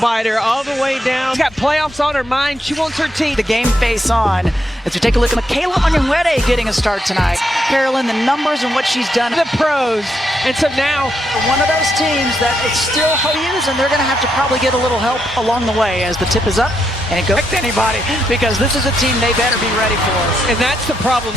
Biter all the way down. She's got playoffs on her mind. She wants her team. The game face on. As we take a look at Michaela Onyenwere getting a start tonight. Carolyn, the numbers and what she's done. The pros. And so now, one of those teams that it's still use, and they're going to have to probably get a little help along the way as the tip is up and it goes to anybody, because this is a team they better be ready for. And that's the problem.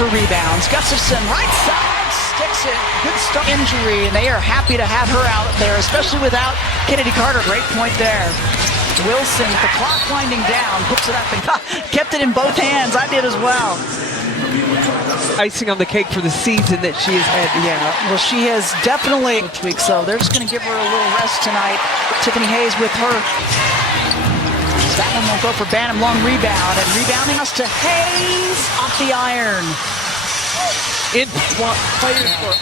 For rebounds, Gustafson, right side, sticks it. Good start. Injury, and they are happy to have her out there, especially without Kennedy Carter. Great point there. Wilson, the clock winding down, puts it up and kept it in both hands. I did as well. Icing on the cake for the season that she has had. Yeah, well, she has definitely tweaked, so they're just going to give her a little rest tonight. Tiffany Hayes with her. That one will go for Banham, long rebound, and rebounding us to Hayes off the iron. In players for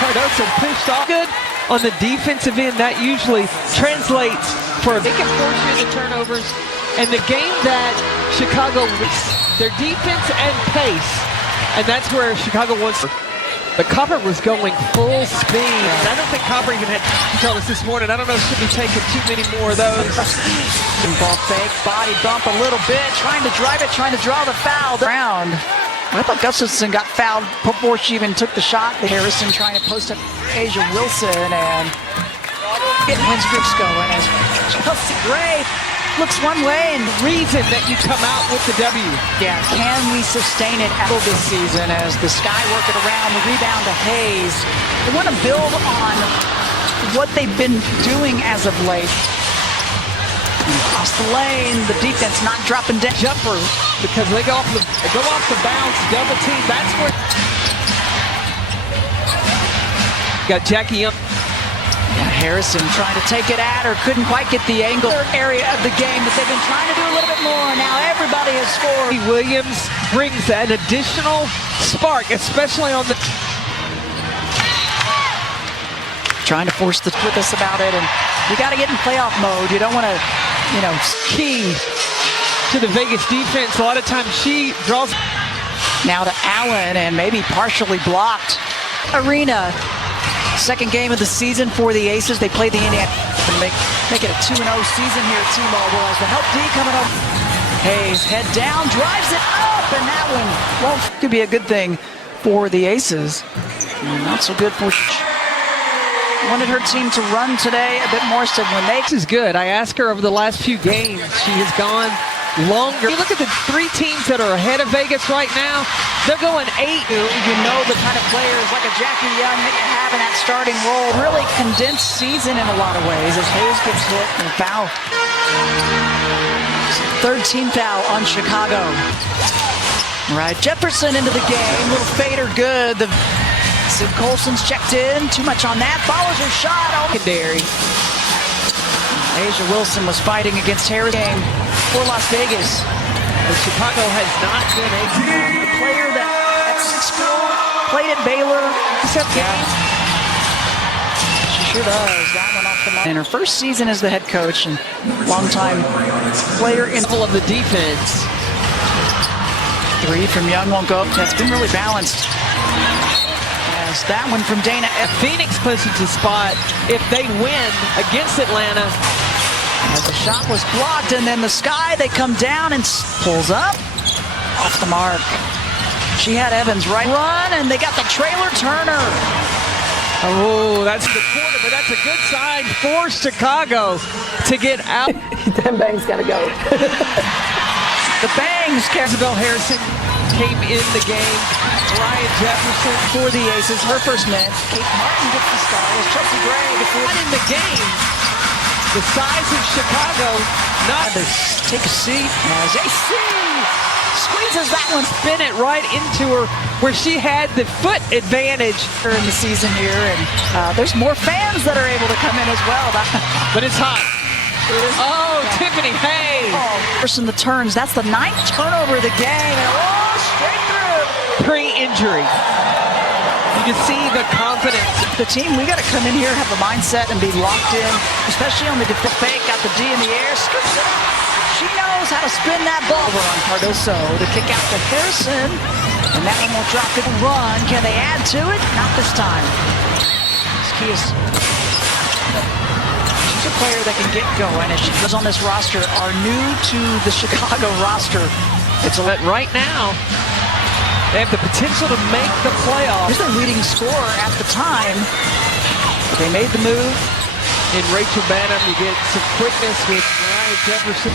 Cardoso pushed off good on the defensive end. That usually translates for they can force you into turnovers. And the game that Chicago, their defense and pace, and that's where Chicago wants. But Copper was going full speed. And I don't think Copper even had told us this morning. I don't know if she'll be taking too many more of those. Ball fake, body bump a little bit, trying to drive it, trying to draw the foul. Round. I thought Gustafson got fouled before she even took the shot. Harrison trying to post up Angel Wilson and getting Winsgrips going as Chelsea Gray looks one way and reason that you come out with the W. Yeah, can we sustain it after this season as the Sky work it around, the rebound to Hayes. They want to build on what they've been doing as of late. Across the lane, the defense not dropping down. Jumper, because they go off the bounce, double team. That's where got Jackie Young. Harrison trying to take it at her, couldn't quite get the angle. Area of the game that they've been trying to do a little bit more. Now everybody has scored. Williams brings an additional spark, especially on the trying to force the with us about it, and you got to get in playoff mode. You don't want to, key to the Vegas defense. A lot of times she draws. Now to Allen, and maybe partially blocked. Arena. Second game of the season for the Aces. They play the Indiana and make it a 2-0 season here at T-Mobile as the help D coming up. Hayes head down, drives it up, and that one could be a good thing for the Aces. Not so good for. Wanted her team to run today a bit more. So when they this is good. I asked her over the last few games. She has gone longer. You look at the three teams that are ahead of Vegas right now. They're going 8. You know the kind of players like a Jackie Young that you have in that starting role. Really condensed season in a lot of ways as Hayes gets hit and foul. Third team foul on Chicago. Right, Jefferson into the game. Little fader good. Sid Colson's checked in. Too much on that. Follows her shot. Secondary. Asia Wilson was fighting against Harrison for Las Vegas. But Chicago has not been a player that played at Baylor. Except games. She sure does. That one off the mark. In her first season as the head coach and longtime player in level of the defense. Three from Young won't go. That's been really balanced. As that one from Dana. Phoenix pushes the spot if they win against Atlanta. As the shot was blocked, and then the Sky, they come down and pulls up. Off the mark. She had Evans right run, and they got the trailer Turner. Oh, that's the corner, but that's a good sign for Chicago to get out. Them Bangs got to go. The Bangs. Isabel Harrison came in the game. Ryan Jefferson for the Aces. Her first minute. Kate Martin gets the star. As Chelsea Gray before in the game. The size of Chicago, not to take a seat as AC squeezes that one. Spin it right into her where she had the foot advantage in the season here, and there's more fans that are able to come in as well. But it's hot. Tiffany Hayes. Person the turns. That's the 9th turnover of the game, and straight through. Pre-injury. You can see the confidence. The team, we got to come in here, have a mindset, and be locked in, especially on the fake. Got the D in the air, scoops it up. She knows how to spin that ball. Over on Cardoso to kick out to Harrison, and that one will drop it and run. Can they add to it? Not this time. She's a player that can get going, as she was on this roster, are new to the Chicago roster. It's But right now, they have the potential to make the playoffs. Here's their leading scorer at the time. They made the move. In Rachel Banham, you get some quickness with Mariah Jefferson.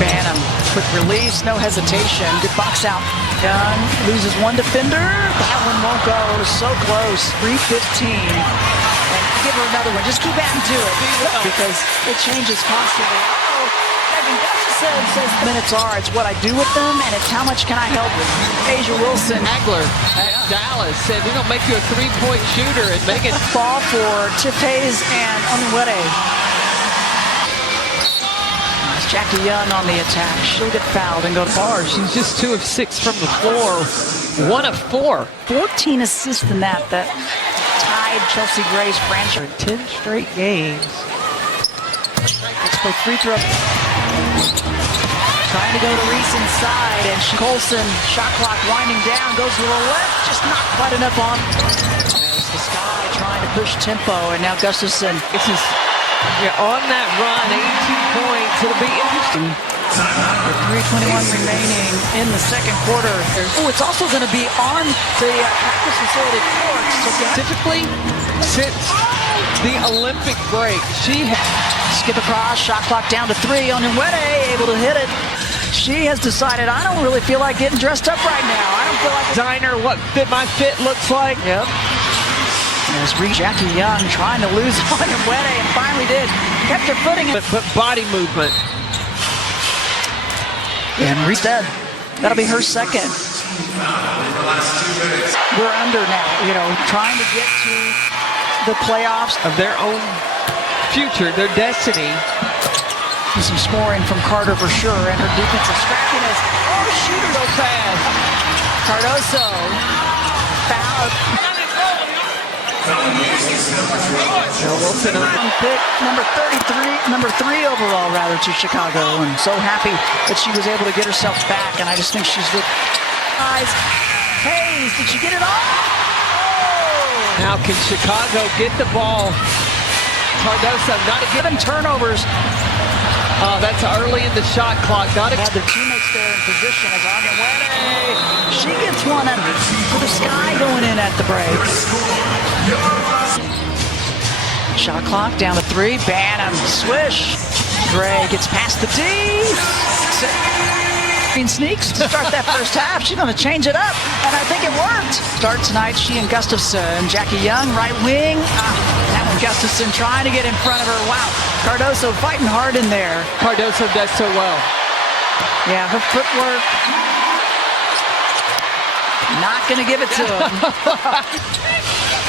Banham, quick release, no hesitation. Good box out. Young loses one defender. That one won't go. So close. 3:15. And give her another one. Just keep adding to it because it changes constantly. Megan Gustafson says minutes are. It's what I do with them, and it's how much can I help with. Angel Wilson. Hagler at Dallas said, we're going to make you a three-point shooter and make it. Ball for Tiffes and Onwere. Jackie Young on the attack. She'll get fouled and go to bar. She's just 2 of 6 from the floor. 1 of 4. 14 assists in that tied Chelsea Gray's franchise. 10 straight games. Let's go free throw. Trying to go to Reese inside, and Colson, shot clock winding down, goes to the left, just not quite enough on. There's the Sky trying to push tempo, and now Gustafson. This is on that run, 18 points. It'll be interesting. With 3:21 remaining in the second quarter. Oh, it's also going to be on the practice facility courts. So typically, since the Olympic break, she skip across, shot clock down to 3 on Onwere, able to hit it. She has decided, I don't really feel like getting dressed up right now. I don't feel like designer what my fit looks like. Yep. There's Jackie Young trying to lose on Onwere and finally did. Kept her footing. But body movement. And Reese dead. That'll be her second. We're under now, trying to get to the playoffs. Of their own future, their destiny. Some scoring from Carter for sure, and her defensive scrappiness. Oh, the shooter so fast. Cardoso fouled. Wilson on pick number 3 overall rather to Chicago, and so happy that she was able to get herself back. And I just think she's with eyes. Hayes, did she get it off? Oh! Now can Chicago get the ball? Cardoso not given turnovers. That's early in the shot clock. Not had their teammates there in position as Onwere. She gets one for the Sky going in at the break. Shot clock down to 3. Banham, swish. Gray gets past the D. Sneaks to start that first half. She's going to change it up, and I think it worked. Start tonight, she and Gustafson. Jackie Young, right wing. That one, Gustafson trying to get in front of her. Wow. Cardoso fighting hard in there. Cardoso does so well. Yeah, her footwork. Not going to give it to him.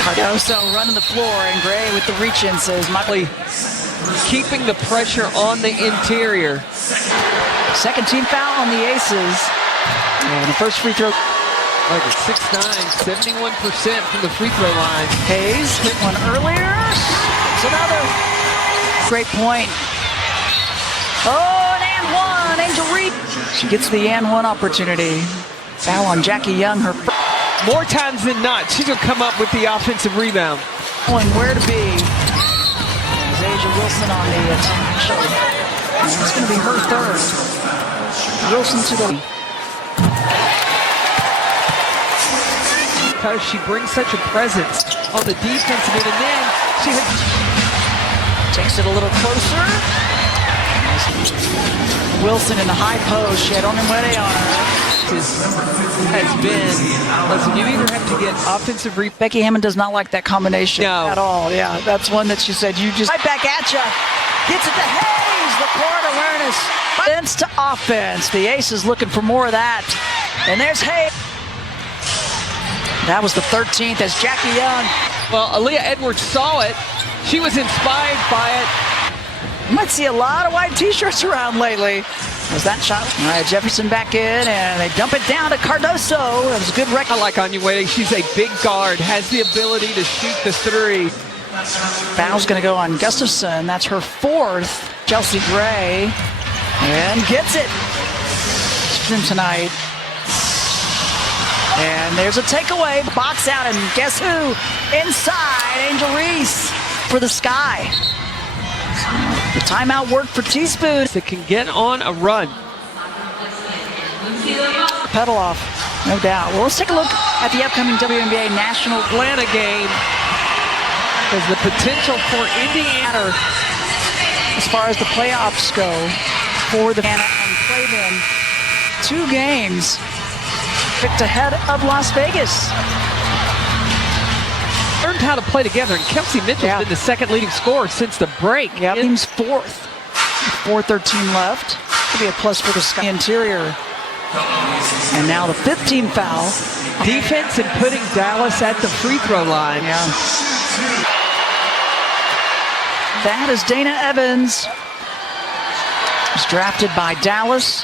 Cardoso running the floor, and Gray with the reach-in says, keeping the pressure on the interior. Second team foul on the Aces. And the first free throw. Like 6'9", 71% from the free throw line. Hayes hit one earlier. It's another. Great point. Oh, and one. Angel Reese. She gets the and one opportunity. Foul on Jackie Young. Her more times than not, she's going to come up with the offensive rebound. Where to be. There's Angel Wilson on the attack. It's going to be her third. Wilson to the... Because she brings such a presence on the defensive end, and then she takes it a little closer. Wilson in the high post. She had Onwere on her. Has been, listen, you either have to get offensive rebound. Becky Hammond does not like that combination at all. Yeah, that's one that she said, you just right back at you. Gets it to Hayes, the court awareness. Offense to offense. The Aces looking for more of that. And there's Hayes. That was the 13th as Jackie Young. Well, Aaliyah Edwards saw it. She was inspired by it. You might see a lot of white t-shirts around lately. Was that shot? All right, Jefferson back in, and they dump it down to Cardoso. It was a good record. I like Onwere. She's a big guard, has the ability to shoot the 3. Foul's going to go on Gustafson. That's her 4th. Chelsea Gray, and gets it. Tonight. And there's a takeaway. Box out, and guess who? Inside, Angel Reese for the Sky. The The timeout worked for Teaspoon. That can get on a run. Pedal off, no doubt. Well, let's take a look at the upcoming WNBA National Atlanta game. There's the potential for Indiana. As far as the playoffs go for the Atlanta and play them 2 games picked ahead of Las Vegas. Learned how to play together, and Kelsey Mitchell's been the second leading scorer since the break. Yeah, team's 4th. 4:13 left. Could be a plus for the Sky Interior. And now the 5th team foul. Defense and putting Dallas at the free throw line. Yeah. That is Dana Evans. Was drafted by Dallas.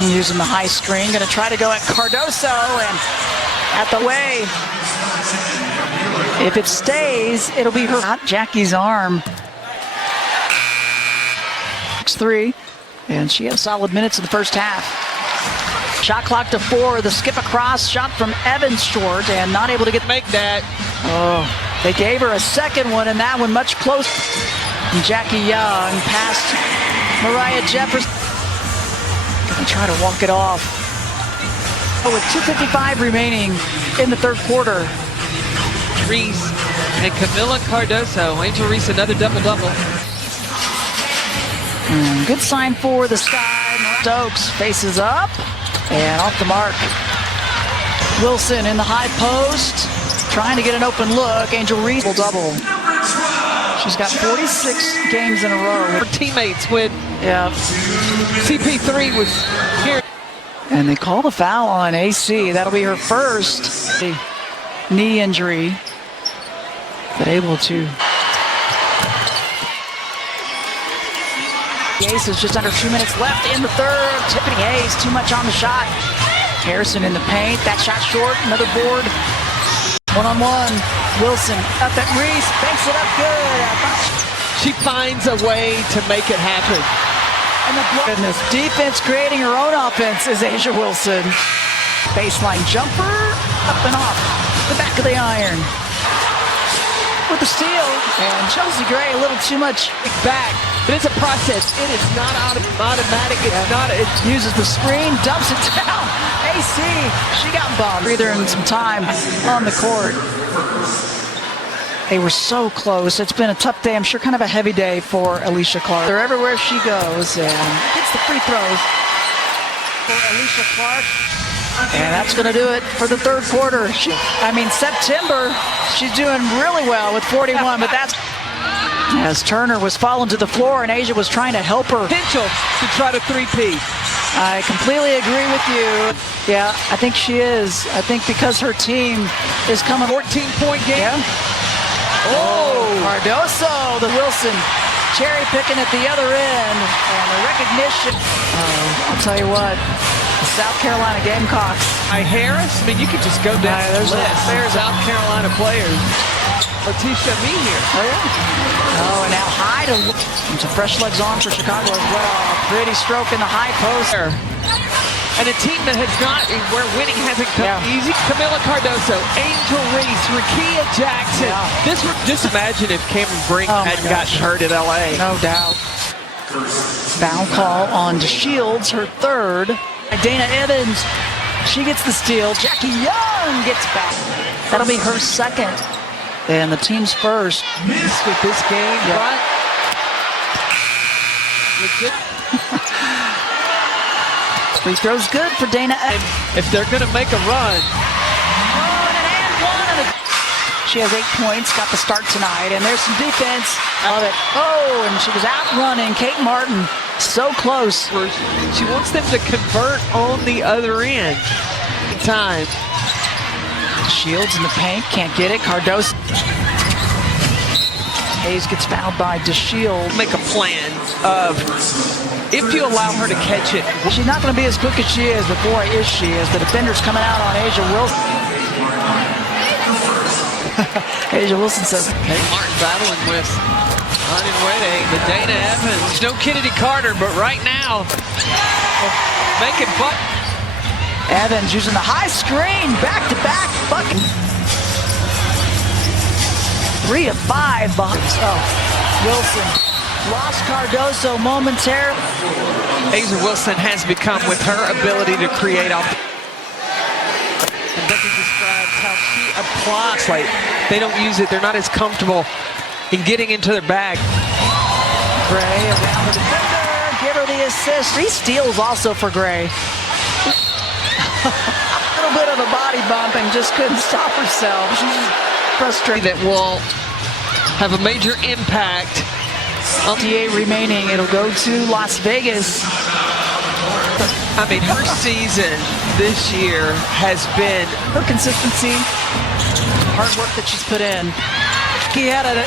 Using the high screen. Going to try to go at Cardoso and at the way. If it stays, it'll be her. Not Jackie's arm. 6-3. And she had solid minutes in the first half. Shot clock to 4. The skip across. Shot from Evans short and not able to make that. Oh, they gave her a second one, and that one much closer. And Jackie Young past Mariah Jefferson. Gonna try to walk it off. Oh, with 2:55 remaining in the third quarter. Reese and Camila Cardoso. Angel Reese, another double-double. Good sign for the Sky. Stokes faces up and off the mark. Wilson in the high post, trying to get an open look. Angel Reese will double. She's got 46 games in a row. Her teammates when CP3 was here. And they call the foul on AC. That'll be her first knee injury. But able to. The Aces just under 2 minutes left in the third. Tiffany Hayes too much on the shot. Harrison in the paint. That shot short. Another board. 1-on-1. Wilson up at Reese. Banks it up good. She finds a way to make it happen. And the goodness. Defense creating her own offense is Asia Wilson. Baseline jumper. Up and off. The back of the iron. With the steal. And Chelsea Gray a little too much back. But it's a process. It is not automatic. It's not. It uses the screen, dumps it down. AC, she got bombed. Breather in some time on the court. They were so close. It's been a tough day. I'm sure kind of a heavy day for Alicia Clark. They're everywhere she goes and gets the free throws for Alicia Clark. And that's going to do it for the third quarter. September, she's doing really well with 41, but that's as Turner was falling to the floor and Asia was trying to help her. Potential to try to three-peat. I completely agree with you. Yeah, I think she is. I think because her team is coming. 14-point game. Yeah. Oh, Cardoso, the Wilson cherry picking at the other end. And the recognition. I'll tell you what, the South Carolina Gamecocks. Harris, you could just go down the list. There's South Carolina players. Letitia Me here. Oh, yeah. Oh, and now high to look. Some fresh legs on for Chicago as well. Pretty stroke in the high post. And a team that has not, where winning hasn't come easy. Camila Cardoso, Angel Reese, Rakia Jackson. Just imagine if Cameron Brink hadn't gotten hurt at LA. No doubt. Foul call on DeShields, her third. Dana Evans, she gets the steal. Jackie Young gets back. That'll be her second. And the team's first. With this game, right? Free throw's good for Dana. And if they're going to make a run. She has 8 points, got the start tonight, and there's some defense. I love it. Oh, and she was outrunning Kate Martin. So close. She wants them to convert on the other end. Time. Shields in the paint, can't get it. Cardoso. Hayes gets fouled by DeShields. Make a plan of if you allow her to catch it. She's not going to be as quick as she is, but boy, is she. As the defender's coming out on Asia Wilson. Asia Wilson says, Kate Martin battling with the Dana Evans. No Kennedy Carter, but right now, making buck. Evans using the high screen, back-to-back bucket. 3 of 5 behind. Oh, Wilson Lost Cardoso momentarily. Angel Wilson has become, with her ability to create off. And Becky describes how she applies. Like, they don't use it. They're not as comfortable in getting into their bag. Gray around the defender. Give her the assist. 3 steals also for Gray. A little bit of a body bump and just couldn't stop herself. She's frustrated. That will have a major impact. LTA remaining. It'll go to Las Vegas. I mean, her season this year has been Her consistency, hard work that she's put in. He had a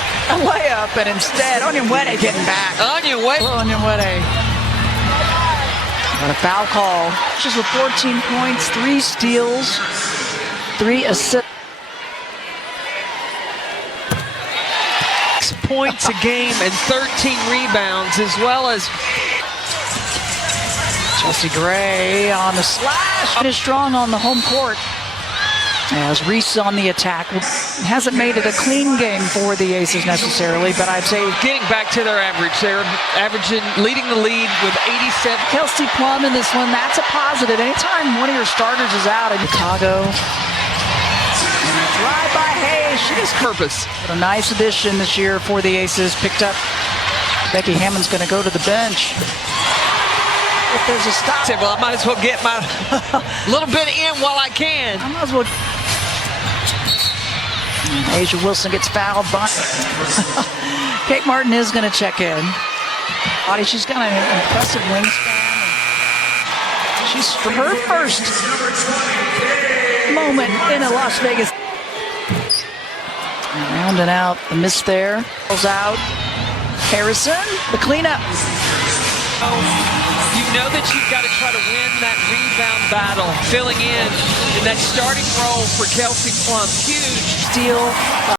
layup, and instead, Onyenwere getting back. Onyenwere. Got a foul call. She's with 14 points, 3 steals, 3 assists. 6 points a game and 13 rebounds, as well as Chelsea Gray on the slash. Finish strong on the home court. As Reese on the attack. Hasn't made it a clean game for the Aces necessarily, but I'd say getting back to their average. They're leading the lead with 87. Kelsey Plum in this one, that's a positive. Anytime one of your starters is out in Chicago. Drive by Hayes. She just Purpose. a nice addition this year for the Aces. Picked up. Becky Hammond's going to go to the bench. If there's a stop. Said, well, I might as well get my little bit in while I can. I might as well. Angel Wilson gets fouled by. Kate Martin is going to check in. She's got an impressive wingspan. She's for her first moment in a Las Vegas. Rounding out the miss there. Pulls out. Harrison, the cleanup. You know that you've got to try to win that rebound battle. Filling in that starting role for Kelsey Plum. Huge Steal.